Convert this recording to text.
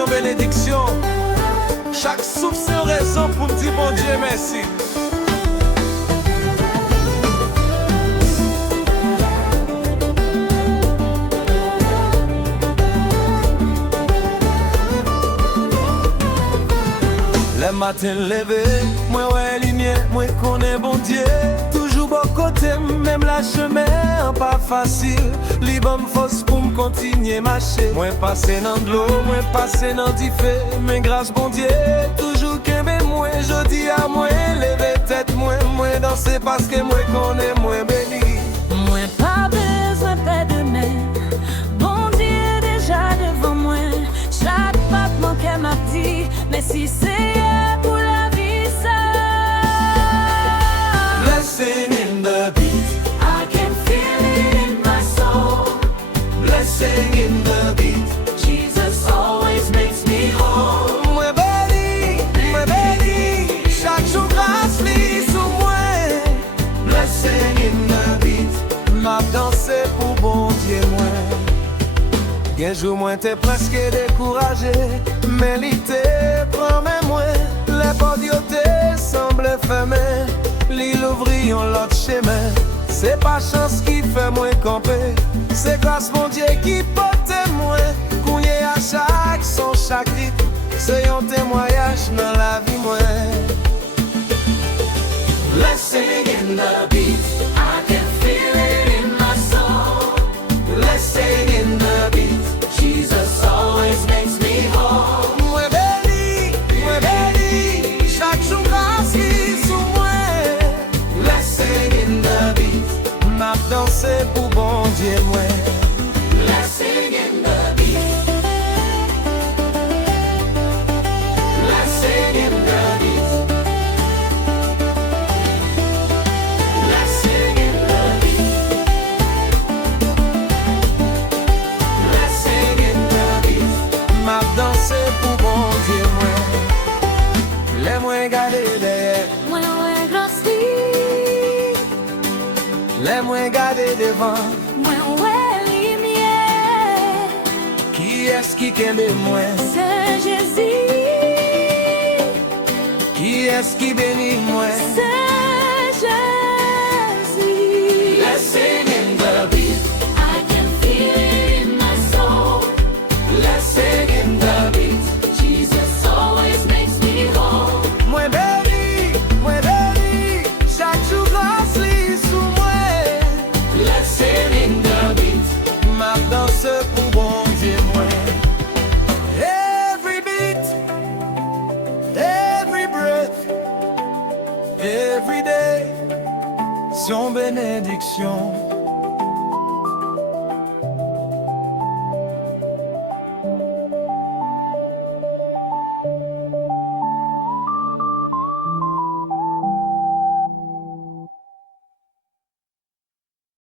son bénédiction. Chaque souffle c'est une raison pour me dire bon Dieu merci. Le matin levé, moi ouais lumière, moi connais bon Dieu. Toujours bon côté, même la chemin pas facile. Libre me force pour me continuer marcher. Moi passer dans de l'eau, moi passer dans du feu. Mais grâce bon Dieu, toujours qu'aimer moi. Je dis à moi, lever tête moi danser parce que moi connais moi béni. Moi pas besoin de demain. Bon Dieu déjà devant moi. Chaque pas mon cœur m'a dit, mais si c'est pour la vie ça. Blessing in the beat, I can feel it in my soul. blessing in the beat. Jesus always makes me whole. Moi béni, chaque jour grâce lit sous moi. Blessing in the beat, m'a dansé pour bon Dieu moi. Un jour moi t'es presque découragé, mais l'été promet moi. Les portes semblent fermées, l'île ouvrit en l'autre chemin. C'est pas chance qui fait moi camper, c'est grâce mon Dieu qui porte moi. Couillé à chaque son, chaque rythme, c'est un témoignage dans la vie moi. Blessing in the beat, I can feel it in my soul. blessing in the beat. Jesus always makes me whole. Moi béni, chaque jour grâce qui sous moi. Blessing in the beat, m'a dansé pour bon Dieu moi. Blessing in the beat. Blessing in the beat, Blessing in the beat. blessing in the beat, m'a dansé pour bon Dieu moi. Les moins gardés derrière, Moi ouais grossi. les moins gardés devant. Moi ouais lumière. Qui est-ce qui aime moi? C'est Jésus. Qui est-ce qui bénit moi? C'est Jésus. Blessing in the beat, I can feel it in my soul. blessing in the beat. Jesus always makes me whole. Moi béni, chaque jour grâce lit sous moi. Blessing in the beat, m'a dansé pour bon Dieu moi. Every beat, every breath, every day, son bénédiction.